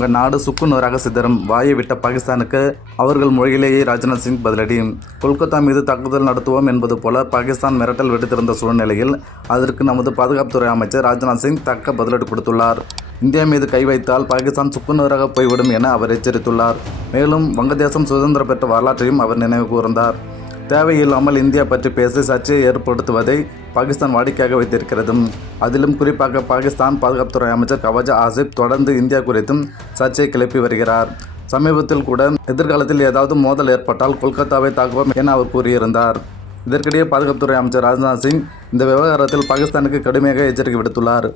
உங்கள் நாடு சுக்கு நூறாக சிதறும், வாயை விட்ட பாகிஸ்தானுக்கு அவர்கள் மொழியிலேயே ராஜ்நாத் சிங் பதிலடி. கொல்கத்தா மீது தாக்குதல் நடத்துவோம் என்பது போல பாகிஸ்தான் மிரட்டல் விடுத்திருந்த சூழ்நிலையில் அதற்கு நமது பாதுகாப்புத்துறை அமைச்சர் ராஜ்நாத் சிங் தக்க பதிலடி கொடுத்துள்ளார். இந்தியா மீது கை வைத்தால் பாகிஸ்தான் சுக்குநூறாக போய்விடும் என அவர் எச்சரித்துள்ளார். மேலும் வங்கதேசம் சுதந்திரம் பெற்ற வரலாற்றையும் அவர் நினைவு கூர்ந்தார். தேவையில்லாமல் இந்தியா பற்றி பேசி சர்ச்சையை ஏற்படுத்துவதை பாகிஸ்தான் வாடிக்கையாக வைத்திருக்கிறது. அதிலும் குறிப்பாக பாகிஸ்தான் பாதுகாப்புத்துறை அமைச்சர் கவாஜா ஆசிப் தொடர்ந்து இந்தியா குறித்தும் சர்ச்சையை கிளப்பி வருகிறார். சமீபத்தில் கூட எதிர்காலத்தில் ஏதாவது மோதல் ஏற்பட்டால் கொல்கத்தாவை தாக்குவோம் என அவர் கூறியிருந்தார். இதற்கிடையே பாதுகாப்புத்துறை அமைச்சர் ராஜ்நாத் சிங் இந்த விவகாரத்தில் பாகிஸ்தானுக்கு கடுமையாக எச்சரிக்கை விடுத்துள்ளார்.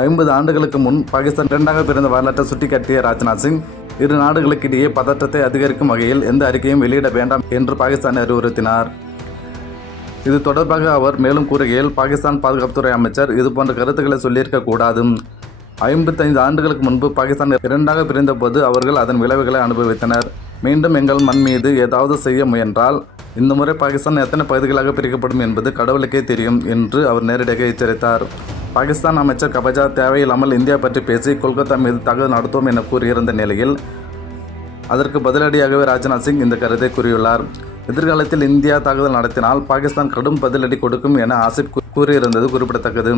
50 ஆண்டுகளுக்கு முன் பாகிஸ்தான் இரண்டாக பிரிந்த வரலாற்றை சுட்டிக்காட்டிய ராஜ்நாத் சிங் இரு நாடுகளுக்கிடையே பதற்றத்தை அதிகரிக்கும் வகையில் எந்த அறிக்கையும் வெளியிட வேண்டாம் என்று பாகிஸ்தானை அறிவுறுத்தினார். இது தொடர்பாக அவர் மேலும் கூறுகையில், பாகிஸ்தான் பாதுகாப்புத்துறை அமைச்சர் இதுபோன்ற கருத்துக்களை சொல்லியிருக்க கூடாது. 55 ஆண்டுகளுக்கு முன்பு பாகிஸ்தான் இரண்டாக பிரிந்த போது அவர்கள் அதன் விளைவுகளை அனுபவித்தனர். மீண்டும் எங்கள் மண் மீது ஏதாவது செய்ய முயன்றால் இந்த முறை பாகிஸ்தான் எத்தனை பகுதிகளாக பிரிக்கப்படும் என்பது கடவுளுக்கே தெரியும் என்று அவர் நேரடியாக எச்சரித்தார். பாகிஸ்தான் அமைச்சர் கவாஜா தேவையில்லாமல் இந்தியா பற்றி பேசி கொல்கத்தா மீது தாக்குதல் நடத்துவோம் என கூறியிருந்த நிலையில் அதற்கு பதிலடியாகவே ராஜ்நாத் சிங் இந்த கருத்தை கூறியுள்ளார். எதிர்காலத்தில் இந்தியா தாக்குதல் நடத்தினால் பாகிஸ்தான் கடும் பதிலடி கொடுக்கும் என ஆசிப் கூறியிருந்தது குறிப்பிடத்தக்கது.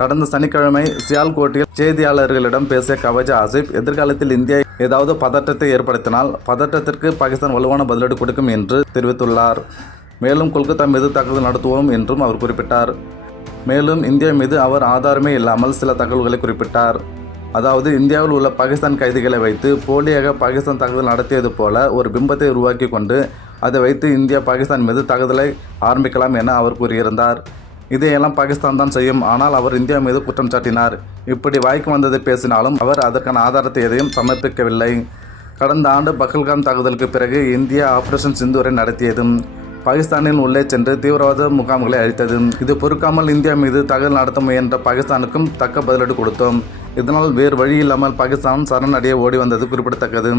கடந்த சனிக்கிழமை சியால்கோட்டில் செய்தியாளர்களிடம் பேசிய கவாஜா ஆசிப், எதிர்காலத்தில் இந்தியா ஏதாவது பதற்றத்தை ஏற்படுத்தினால் பதற்றத்திற்கு பாகிஸ்தான் வலுவான பதிலடி கொடுக்கும் என்று தெரிவித்துள்ளார். மேலும் கொல்கத்தா மீது தாக்குதல் நடத்துவோம் என்றும் அவர் குறிப்பிட்டார். மேலும் இந்தியா மீது அவர் ஆதாரமே இல்லாமல் சில தகவல்களை குறிப்பிட்டார். அதாவது இந்தியாவில் உள்ள பாகிஸ்தான் கைதிகளை வைத்து போலியாக பாகிஸ்தான் தாக்குதல் நடத்தியது போல ஒரு பிம்பத்தை உருவாக்கி கொண்டு அதை வைத்து இந்தியா பாகிஸ்தான் மீது தாக்குதலை ஆரம்பிக்கலாம் என அவர் கூறியிருந்தார். இதையெல்லாம் பாகிஸ்தான் தான் செய்யும். ஆனால் அவர் இந்தியா மீது குற்றம் சாட்டினார். இப்படி வாய்க்கு வந்ததை பேசினாலும் அவர் அதற்கான ஆதாரத்தை எதையும் சமர்ப்பிக்கவில்லை. கடந்த ஆண்டு பஹல்காம் தாக்குதலுக்கு பிறகு இந்தியா ஆபரேஷன் சிந்தூரை நடத்தியது. பாகிஸ்தானின் உள்ளே சென்று தீவிரவாத முகாம்களை அழித்தது. இது பொறுக்காமல் இந்தியா மீது தாக்குதல் நடத்த முயன்ற பாகிஸ்தானுக்கும் தக்க பதிலடி கொடுத்தோம். இதனால் வேறு வழி இல்லாமல் பாகிஸ்தான் சரணடைய ஓடி வந்தது குறிப்பிடத்தக்கது.